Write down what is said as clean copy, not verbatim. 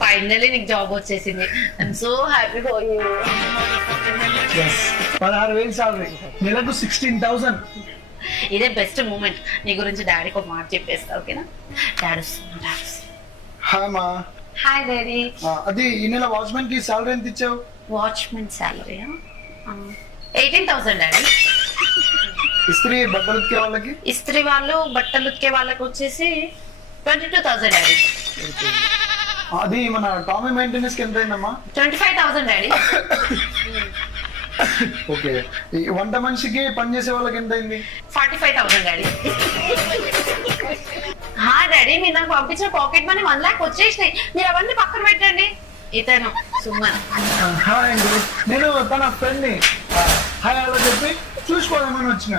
Finally నీకు job వచ్చేసింది. I'm so happy for you. 16,000 salary, నెలకు 16,000. ఇదే బెస్ట్ మూమెంట్. నీ గురించి డాడీకి ఒక మాట చెప్పేస్తా, ఓకేనా? డాడీ హాయ్ మా. Hi daddy. అది ఈ నెల వాచ్మెన్ కి సాలరీ ఎంత ఇచ్చావు? Watchman salary 18,000 daddy. ఇస్త్రీ బట్టలు ఉతికే వాళ్ళకి? ఇస్త్రీ వాళ్ళు బట్టలు ఉతికే వాళ్ళకి వచ్చేసి 22,000 డాడీ. అది మన టామీ మెయింటెనెన్స్ కి ఎంత అయిందమ్మా? 25,000 డాడీ. ఓకే. ఈ వంట మనిషికి పని చేసే వాళ్ళకి ఎంత అయింది? 45,000 డాడీ. డాడీ మీరు నాకు పంపించిన పాకెట్ మనీ 1 lakh వచ్చేసినాయి. మీరు అవన్నీ పక్కన పెట్టండి. ఇతను సుమన్. హాయ్ అండి, నేను తన ఫ్రెండ్ ని హాయ్ అలా చెప్పి చూసుకోదామని వచ్చిన.